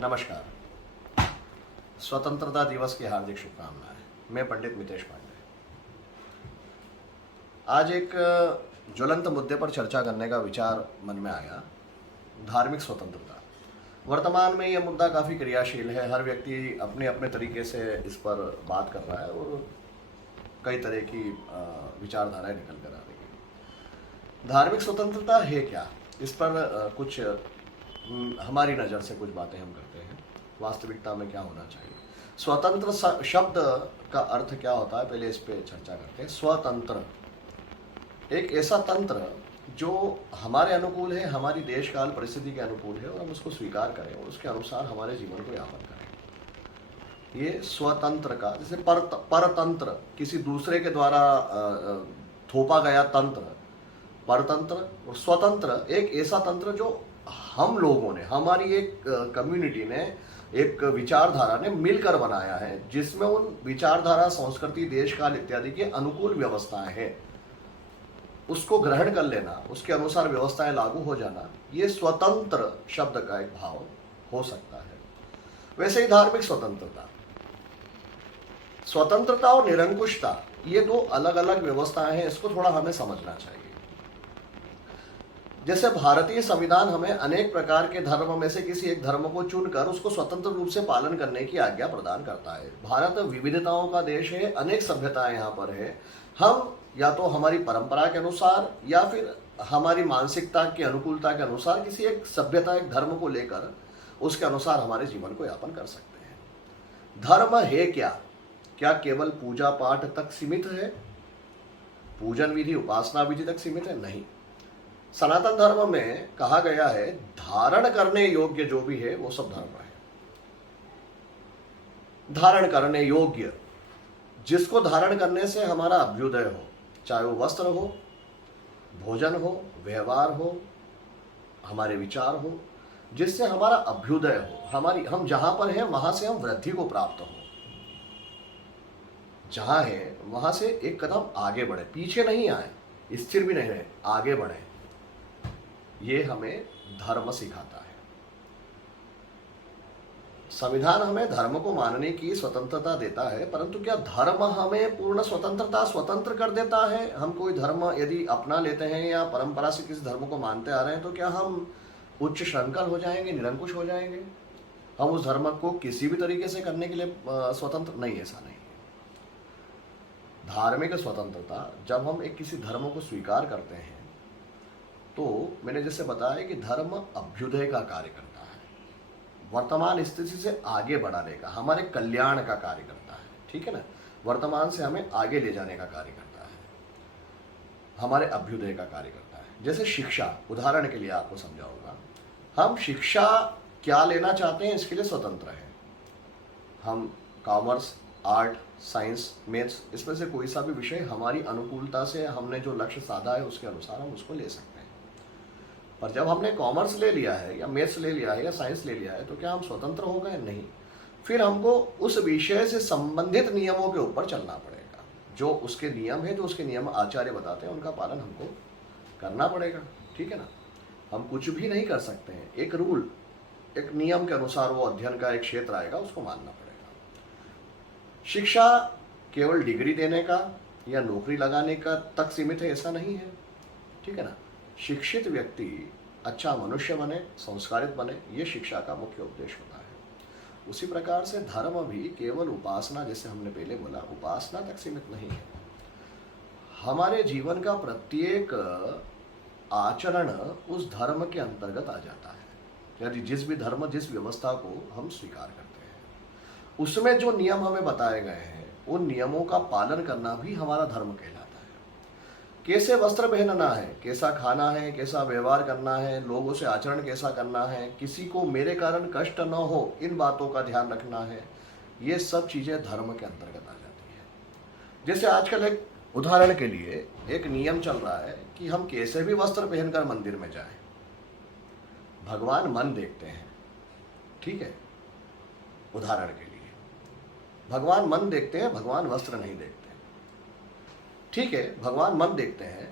नमस्कार। स्वतंत्रता दिवस की हार्दिक शुभकामनाएं। मैं पंडित मितेश पांडे। आज एक ज्वलंत मुद्दे पर चर्चा करने का विचार मन में आया, धार्मिक स्वतंत्रता। वर्तमान में यह मुद्दा काफ़ी क्रियाशील है। हर व्यक्ति अपने अपने तरीके से इस पर बात कर रहा है और कई तरह की विचारधाराएं निकल कर आ रही है। धार्मिक स्वतंत्रता है क्या, इस पर कुछ हमारी नज़र से कुछ बातें हम करते हैं। वास्तविकता में क्या होना चाहिए, स्वतंत्र शब्द का अर्थ क्या होता है, पहले इस पे चर्चा करते हैं। स्वतंत्र एक ऐसा तंत्र जो हमारे अनुकूल है, हमारी देश काल परिस्थिति के अनुकूल है और हम उसको स्वीकार करें और उसके अनुसार हमारे जीवन को यापन करें। ये स्वतंत्र का, जैसे परतंत्र किसी दूसरे के द्वारा थोपा गया तंत्र परतंत्र, और स्वतंत्र एक ऐसा तंत्र जो हम लोगों ने, हमारी एक कम्युनिटी ने, एक विचारधारा ने मिलकर बनाया है, जिसमें उन विचारधारा, संस्कृति, देश काल इत्यादि के अनुकूल व्यवस्थाएं हैं। उसको ग्रहण कर लेना, उसके अनुसार व्यवस्थाएं लागू हो जाना, ये स्वतंत्र शब्द का एक भाव हो सकता है। वैसे ही धार्मिक स्वतंत्रता, स्वतंत्रता और निरंकुशता, ये दो अलग अलग व्यवस्थाएं हैं। इसको थोड़ा हमें समझना चाहिए। जैसे भारतीय संविधान हमें अनेक प्रकार के धर्म में से किसी एक धर्म को चुनकर उसको स्वतंत्र रूप से पालन करने की आज्ञा प्रदान करता है। भारत विविधताओं का देश है, अनेक सभ्यताएं यहाँ पर है। हम या तो हमारी परंपरा के अनुसार या फिर हमारी मानसिकता की अनुकूलता के अनुसार किसी एक सभ्यता, एक धर्म को लेकर उसके अनुसार हमारे जीवन को यापन कर सकते हैं। धर्म है क्या? क्या केवल पूजा पाठ तक सीमित है? पूजन विधि, उपासना विधि तक सीमित है? नहीं। सनातन धर्म में कहा गया है धारण करने योग्य जो भी है वो सब धर्म है। धारण करने योग्य, जिसको धारण करने से हमारा अभ्युदय हो, चाहे वो वस्त्र हो, भोजन हो, व्यवहार हो, हमारे विचार हो, जिससे हमारा अभ्युदय हो, हमारी, हम जहां पर हैं वहां से हम वृद्धि को प्राप्त हो, जहां है वहां से एक कदम आगे बढ़े, पीछे नहीं आए, स्थिर भी नहीं रहे, आगे बढ़े, ये हमें धर्म सिखाता है। संविधान हमें धर्म को मानने की स्वतंत्रता देता है, परंतु क्या धर्म हमें पूर्ण स्वतंत्रता, स्वतंत्र कर देता है? हम कोई धर्म यदि अपना लेते हैं या परंपरा से किसी धर्म को मानते आ रहे हैं तो क्या हम उच्च श्रृंखल हो जाएंगे, निरंकुश हो जाएंगे? हम उस धर्म को किसी भी तरीके से करने के लिए स्वतंत्र नहीं, ऐसा नहीं है। धार्मिक स्वतंत्रता, जब हम एक किसी धर्म को स्वीकार करते हैं तो मैंने जैसे बताया कि धर्म अभ्युदय का कार्य करता है, वर्तमान स्थिति से आगे बढ़ाने का, हमारे कल्याण का कार्य करता है, ठीक है ना। वर्तमान से हमें आगे ले जाने का कार्य करता है, हमारे अभ्युदय का कार्य करता है। जैसे शिक्षा, उदाहरण के लिए आपको समझाऊंगा। हम शिक्षा क्या लेना चाहते हैं इसके लिए स्वतंत्र हैं। हम कॉमर्स, आर्ट, साइंस, मैथ्स, इसमें से कोई सा भी विषय हमारी अनुकूलता से, हमने जो लक्ष्य साधा है उसके अनुसार हम उसको ले सकते हैं। पर जब हमने कॉमर्स ले लिया है या मैथ्स ले लिया है या साइंस ले लिया है तो क्या हम स्वतंत्र हो गए? नहीं। फिर हमको उस विषय से संबंधित नियमों के ऊपर चलना पड़ेगा। जो उसके नियम है, जो उसके नियम आचार्य बताते हैं, उनका पालन हमको करना पड़ेगा, ठीक है ना। हम कुछ भी नहीं कर सकते हैं। एक रूल, एक नियम के अनुसार वो अध्ययन का एक क्षेत्र आएगा, उसको मानना पड़ेगा। शिक्षा केवल डिग्री देने का या नौकरी लगाने का तक सीमित है, ऐसा नहीं है, ठीक है ना। शिक्षित व्यक्ति अच्छा मनुष्य बने, संस्कारित बने, ये शिक्षा का मुख्य उद्देश्य होता है। उसी प्रकार से धर्म भी केवल उपासना, जैसे हमने पहले बोला, उपासना तक सीमित नहीं है। हमारे जीवन का प्रत्येक आचरण उस धर्म के अंतर्गत आ जाता है। यदि जिस भी धर्म, जिस व्यवस्था को हम स्वीकार करते हैं, उसमें जो नियम हमें बताए गए हैं, उन नियमों का पालन करना भी हमारा धर्म कहलाता है। कैसे वस्त्र पहनना है, कैसा खाना है, कैसा व्यवहार करना है, लोगों से आचरण कैसा करना है, किसी को मेरे कारण कष्ट न हो, इन बातों का ध्यान रखना है, ये सब चीज़ें धर्म के अंतर्गत आ जाती है। जैसे आजकल एक उदाहरण के लिए एक नियम चल रहा है कि हम कैसे भी वस्त्र पहनकर मंदिर में जाएं। भगवान मन देखते हैं, ठीक है। उदाहरण के लिए भगवान मन देखते हैं, भगवान वस्त्र नहीं देखते, ठीक है। भगवान मन देखते हैं,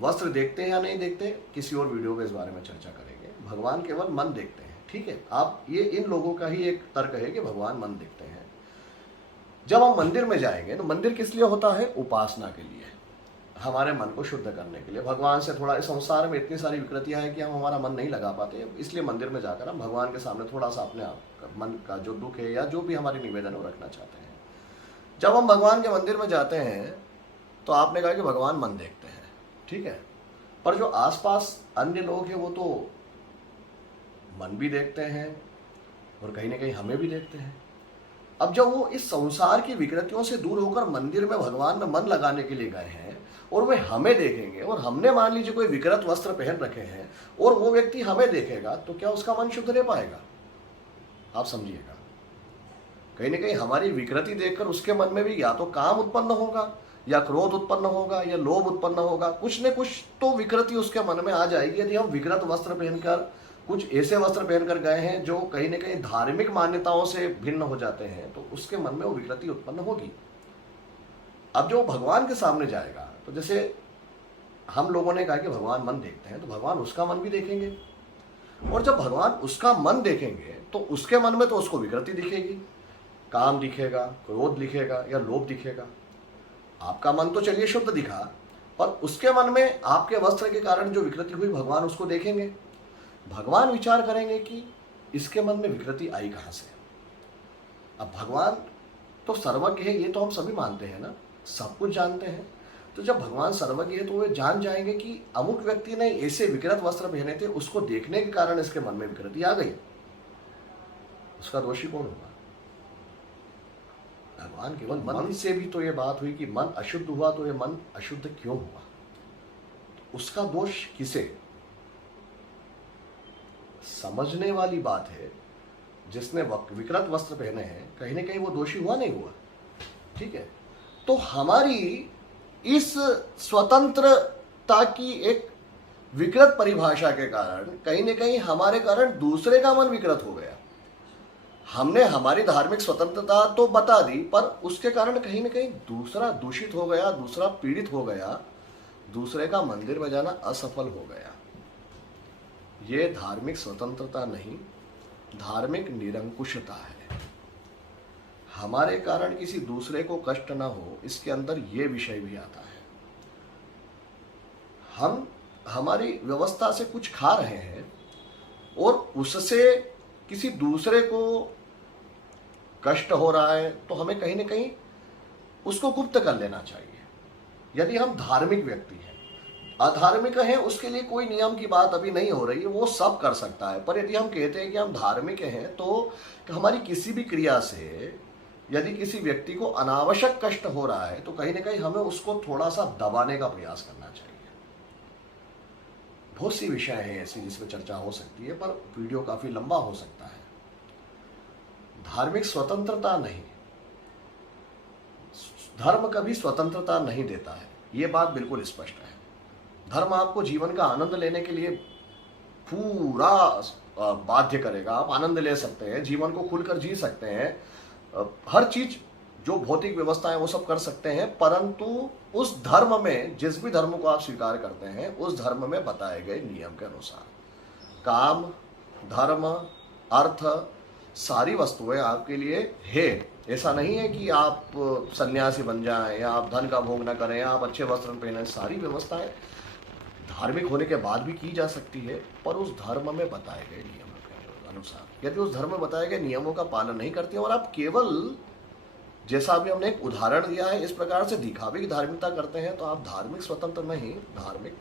वस्त्र देखते हैं या नहीं देखते, किसी और वीडियो में इस बारे में चर्चा करेंगे। भगवान केवल मन देखते हैं, ठीक है, आप ये इन लोगों का ही एक तर्क है कि भगवान मन देखते हैं। जब हम मंदिर में जाएंगे तो मंदिर किस लिए होता है? उपासना के लिए, हमारे मन को शुद्ध करने के लिए। भगवान से थोड़ा, इस संसार में इतनी सारी विकृतियां हैं कि हम हमारा मन नहीं लगा पाते, इसलिए मंदिर में जाकर हम भगवान के सामने थोड़ा सा अपने आप का मन का जो दुख है या जो भी हमारी निवेदन है वो रखना चाहते हैं। जब हम भगवान के मंदिर में जाते हैं तो आपने कहा कि भगवान मन देखते हैं, ठीक है, पर जो आसपास अन्य लोग हैं वो तो मन भी देखते हैं और कहीं ना कहीं हमें भी देखते हैं। अब जब वो इस संसार की विकृतियों से दूर होकर मंदिर में भगवान में मन लगाने के लिए गए हैं और वे हमें देखेंगे, और हमने मान लीजिए कोई विकृत वस्त्र पहन रखे हैं और वो व्यक्ति हमें देखेगा, तो क्या उसका मन शुद्ध रह पाएगा? आप समझिएगा, कहीं ना कहीं हमारी विकृति देखकर उसके मन में भी या तो काम उत्पन्न होगा, या क्रोध उत्पन्न होगा, या लोभ उत्पन्न होगा, कुछ न कुछ तो विकृति उसके मन में आ जाएगी। यदि हम विकृत वस्त्र पहनकर, कुछ ऐसे वस्त्र पहनकर गए हैं जो कहीं न कहीं धार्मिक मान्यताओं से भिन्न हो जाते हैं, तो उसके मन में वो विकृति उत्पन्न होगी। अब जो भगवान के सामने जाएगा, तो जैसे हम लोगों ने कहा कि भगवान मन देखते हैं, तो भगवान उसका मन भी देखेंगे, और जब भगवान उसका मन देखेंगे तो उसके मन में तो उसको विकृति दिखेगी, काम दिखेगा, क्रोध दिखेगा या लोभ दिखेगा। आपका मन तो चलिए शुद्ध दिखा, पर उसके मन में आपके वस्त्र के कारण जो विकृति हुई, भगवान उसको देखेंगे। भगवान विचार करेंगे कि इसके मन में विकृति आई कहाँ से। अब भगवान तो सर्वज्ञ है, ये तो हम सभी मानते हैं ना, सब कुछ जानते हैं। तो जब भगवान सर्वज्ञ है तो वे जान जाएंगे कि अमुक व्यक्ति ने ऐसे विकृत वस्त्र पहने थे, उसको देखने के कारण इसके मन में विकृति आ गई। उसका दोषी कौन होगा? भगवान केवल मन से भी तो ये बात हुई कि मन अशुद्ध हुआ, तो ये मन अशुद्ध क्यों हुआ, उसका दोष किसे? समझने वाली बात है, जिसने विकृत वस्त्र पहने हैं, कहीं ना कहीं वो दोषी हुआ नहीं हुआ, ठीक है। तो हमारी इस स्वतंत्रता की एक विकृत परिभाषा के कारण कहीं ना कहीं हमारे कारण दूसरे का मन विकृत हो गया। हमने हमारी धार्मिक स्वतंत्रता तो बता दी, पर उसके कारण कहीं ना कहीं दूसरा दूषित हो गया, दूसरा पीड़ित हो गया, दूसरे का मंदिर में जाना असफल हो गया। ये धार्मिक स्वतंत्रता नहीं, धार्मिक निरंकुशता है। हमारे कारण किसी दूसरे को कष्ट ना हो, इसके अंदर ये विषय भी आता है। हम हमारी व्यवस्था से कुछ खा रहे हैं और उससे किसी दूसरे को कष्ट हो रहा है, तो हमें कहीं ना कहीं उसको गुप्त कर लेना चाहिए। यदि हम धार्मिक व्यक्ति हैं, अधार्मिक हैं, उसके लिए कोई नियम की बात अभी नहीं हो रही है, वो सब कर सकता है। पर यदि हम कहते हैं कि हम धार्मिक हैं, तो हमारी किसी भी क्रिया से यदि किसी व्यक्ति को अनावश्यक कष्ट हो रहा है, तो कहीं ना कहीं हमें उसको थोड़ा सा दबाने का प्रयास करना चाहिए। बहुत सी विषय हैं ऐसी जिसमें चर्चा हो सकती है, पर वीडियो काफी लंबा हो सकता है। धार्मिक स्वतंत्रता नहीं, धर्म कभी स्वतंत्रता नहीं देता है, ये बात बिल्कुल स्पष्ट है। धर्म आपको जीवन का आनंद लेने के लिए पूरा बाध्य करेगा। आप आनंद ले सकते हैं, जीवन को खुलकर जी सकते हैं, हर चीज जो भौतिक व्यवस्था है वो सब कर सकते हैं, परंतु उस धर्म में, जिस भी धर्म को आप स्वीकार करते हैं, उस धर्म में बताए गए नियम के अनुसार काम, धर्म, अर्थ, सारी वस्तुएं आपके लिए है। ऐसा नहीं है कि आप सन्यासी बन जाएं या आप धन का भोग न करें या आप अच्छे वस्त्र पहने। सारी व्यवस्थाएं धार्मिक होने के बाद भी की जा सकती है, पर उस धर्म में बताए गए नियमों के अनुसार। यदि उस धर्म में बताए गए नियमों का पालन नहीं करते और आप केवल, जैसा अभी हमने एक उदाहरण दिया है, इस प्रकार से दिखावे की धार्मिकता करते हैं, तो आप धार्मिक स्वतंत्र नहीं, धार्मिक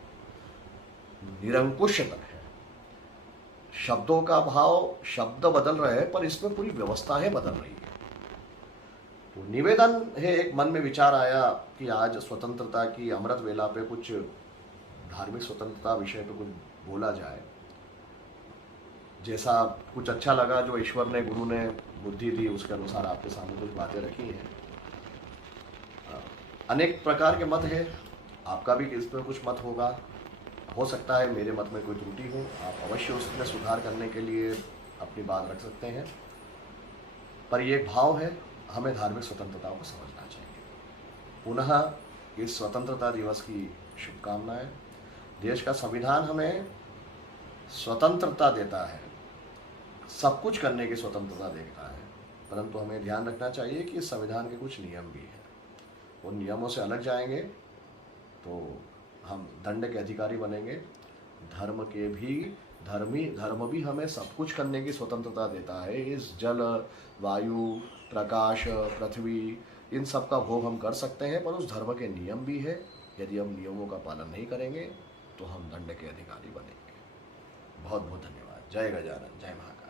निरंकुश है। शब्दों का भाव, शब्द बदल रहे हैं, पर इसमें पूरी व्यवस्थाएं बदल रही है। तो निवेदन है, एक मन में विचार आया कि आज स्वतंत्रता की अमृत वेला पे कुछ धार्मिक स्वतंत्रता विषय पे कुछ बोला जाए। जैसा कुछ अच्छा लगा, जो ईश्वर ने, गुरु ने बुद्धि दी, उसके अनुसार आपके सामने कुछ बातें रखी हैं। अनेक प्रकार के मत है, आपका भी इसमें कुछ मत होगा, हो सकता है मेरे मत में कोई त्रुटि हो, आप अवश्य उसमें सुधार करने के लिए अपनी बात रख सकते हैं। पर ये भाव है, हमें धार्मिक स्वतंत्रता को समझना चाहिए। पुनः इस स्वतंत्रता दिवस की शुभकामनाएं। देश का संविधान हमें स्वतंत्रता देता है, सब कुछ करने की स्वतंत्रता देता है, परंतु हमें ध्यान रखना चाहिए कि इस संविधान के कुछ नियम भी हैं। उन नियमों से अलग जाएंगे तो हम दंड के अधिकारी बनेंगे। धर्म भी हमें सब कुछ करने की स्वतंत्रता देता है। इस जल, वायु, प्रकाश, पृथ्वी, इन सब का भोग हम कर सकते हैं, पर उस धर्म के नियम भी है। यदि हम नियमों का पालन नहीं करेंगे तो हम दंड के अधिकारी बनेंगे। बहुत बहुत धन्यवाद। जय गजानन, जय महाकाल।